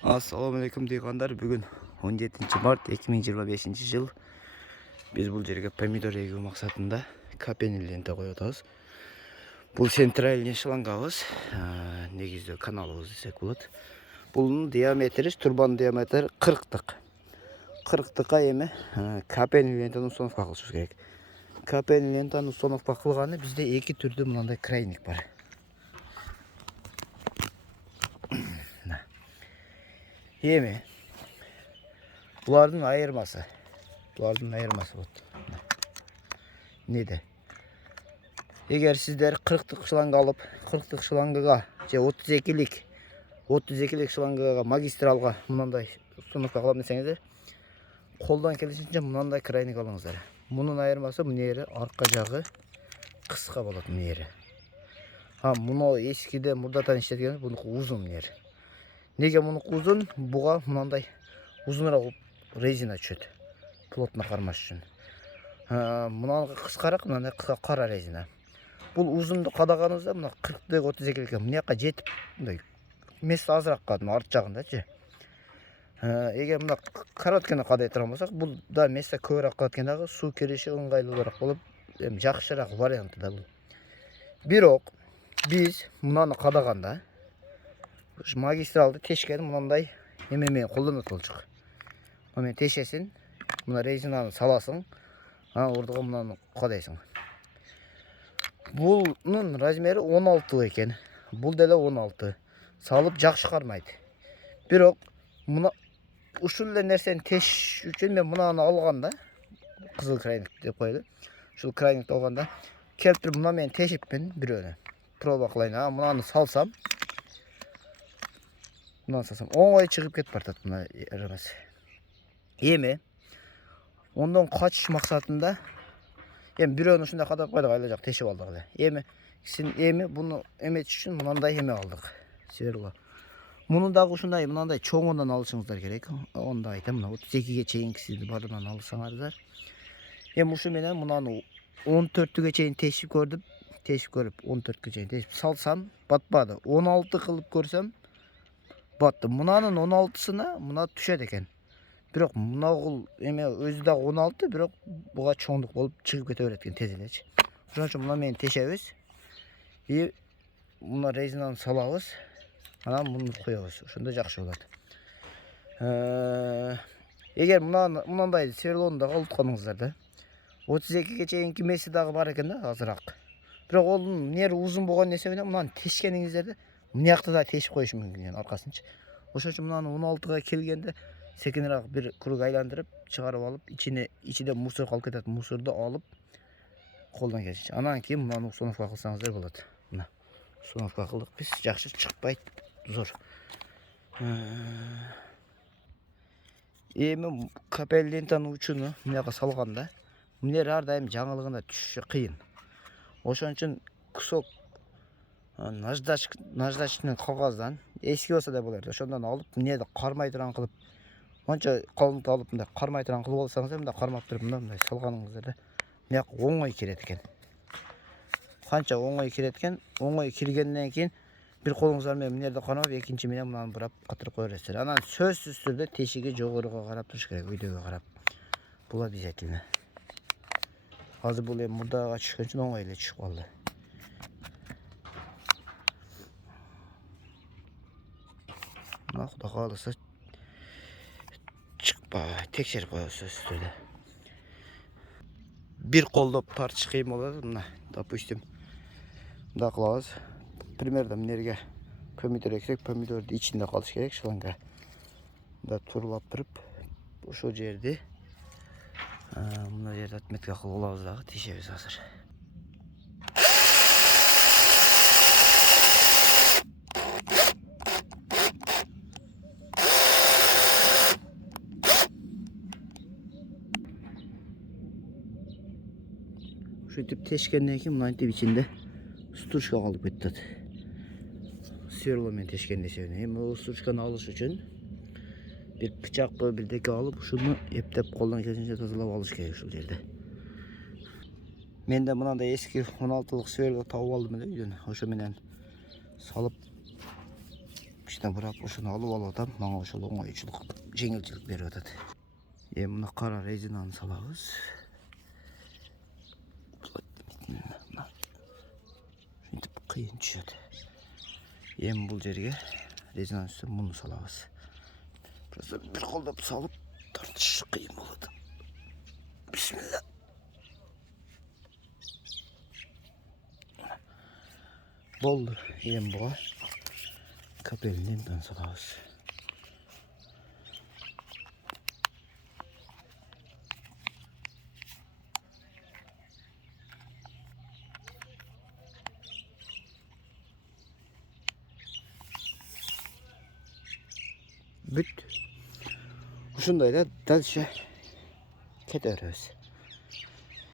Assalamualaikum deyganдар. Бүгін 17 март 2025 жыл. Біз бұл жерге помидор егу мақсатында капені лента қойдық. Бұл центральный шлангабыз, негізді каналыбыз десек болады. Бұлның диаметрі, турбан диаметрі 40-тық. 40-тыққа еме капені лентаны установка қылышымыз керек. Капені лентаны установка қылғаны бізде екі түрді мынандай крайник бар. Еме бұлардың айырмасы болады. Неде? Егер сіздер 40-тық шланга алып, 40-тық шлангыға же 32-лік шлангыға магистралға мынандай установка қылам десеңіздер, қолдан келешінше мынандай крайник алыңыздар. Мұның айырмасы мұнері арқа жағы қысқа болады мұнері. Мұны ескіде мұрдатан іштеткеніміз бұны ұзын мұнері. Неге мұны ұзын? Бұға мынандай ұзынырақ резина түседі. Плотно қармаш үшін. Мұнан қысқарақ, мынандай қара резина. Бұл ұзынды қадағаныңызда мына 40-32-лікке мұнаяққа жетіп, месті азырақ қадым, арт жағында же. Егер мына короткені қадай тұрамасақ, бұл да месті көбірек қадкендағы су кереші ыңғайлылырақ болып, жақшырақ варианты да бұл. Бирок біз мұнаны қадағанда магистралды тешкені мынандай емемен қолданат болчық. Мұнымен тешесін, мұна резинаны саласың, ордыға мұнаны қадайсың. Бұлның размері 16 екен. Бұл дәлі 16. Салып жақшы қармайды. Бирок мұна ұшылы нәрсені теш үшін мен мұнаны алғанда, қызыл крайник деп қойды. Шыл крайникті алғанда, келіп мұна мен тешіппен бір өні. Проба қылайын, мұнаны салсам, оңай шығып кетіп бартады мұна әріміз. Еме, ондан қачыш мақсатында, бір өні үшінде қадап қойдық, айлы жақ тешіп алдық. Еме, бұны емет үшін мұнандай еме алдық. Мұнындағы үшінде мұнандай чоңынан алышыңыздар керек. Онда айтам, 32-ге чейін кісіді барынан алысаңарыздар. Ұшы менен мұнаны 14-ге чейін тешіп көріп, 14-ге чейін тешіп салсам, батпады. 16 қылып көрсем, батты. Мұнанын 16-сына мұна түшеді екен. Бірақ мұна ғыл еме өзі дағы 16, бірақ бұға чоңдық болып шығып кете өреткен тезелечі. Жоншы мұна мен тешеміз. Мұна резинаны салауыз. Мұны қойауыз. Шында жақшы болады. Егер мұнандай сверлондағы ұлтқаныңыздарда 32-ге чейінгі месі дағы бар екен да, азырақ. Бірақ олың нері ұзын болған несеменен мұнаны тешкеніңіздерді мұнияқты да тешіп қойышы мүмкін арқасыншы. Ошы үшін мұнаны 16-ға келгенде секенірaq бір күрік айландырып, шығарып алып, içinde мусор қалып кетеді, мусорды алып, қолдан келшінші. Анан кейін мұнаны установка қылсаңыздар болады. Установка қылдық, біз жақшы шықпайды, зор. Емі капель лентаның ұшыны мұнияға салғанда, мұнер әрдайым жаңылығында түші қиын. Ошы үшін күсок наждачный қағаздан eski olsa da bo'lardi. Shundan olib, neda qarmay turan qilib, ancha qo'lni olib, bunday qarmay turan qilib olsangiz, bunday qarmab turib, bunday solganingizda buyoq o'ng'oy kiradi ekan. Qancha o'ng'oy kiradi ekan, o'ng'oy kirgandan keyin bir qo'lingizlar bilan bu yerda qarmab, ikkinchi bilan buni burab qatirib qo'yasizlar. Ana so'zsiz turda teshiga jo'g'iriga qarab turish kerak, videoga qarab. Bu обязательно. Hozir bu ham murdaga chiqqan uchun o'ng'ayli tushib qoldi. Xudo xohlasa chiqpay tekshirib qo'yasiz üstüde. Bir qo'lda tartish qiyin bo'ladi. Mana, допустим, bunday qilamiz. Примерно nerga pomidor eksek, pomidorni ichida qolish kerak shlanga. Bunda turlab turib, o'sha yerda bunda yerda отметка qilib olamiz da, teshamiz hozir. Şöyle teşkenden ki bunların içinde sturçka kalıp ettik. Sıyırlamayın teşkende sevdiğim. Hem o sturçkanı alış için bir bıçak böyle bir deke alıp şunu eptep koldan kesince tazalap alış gerek şu yerde. Ben de buna da eski 16'lık sıyırla tavuk aldım öyle. Hoşa menen salıp içine bırakıp uşunu alıp al adam bana uşul oңoyчулук, жеңилчилик берип атат. Эми мына кара резинаны салабыз. Шынтип кыйын түшөт. Эми бул жерге резинанын үстүнө муну салабыз. Просто бир колдоп салып тартыш кыйын болот. Бисмилла. Болду. Эми буга капелин эмтен салабыз. Бүт. Ушундай да дальше кете беребиз.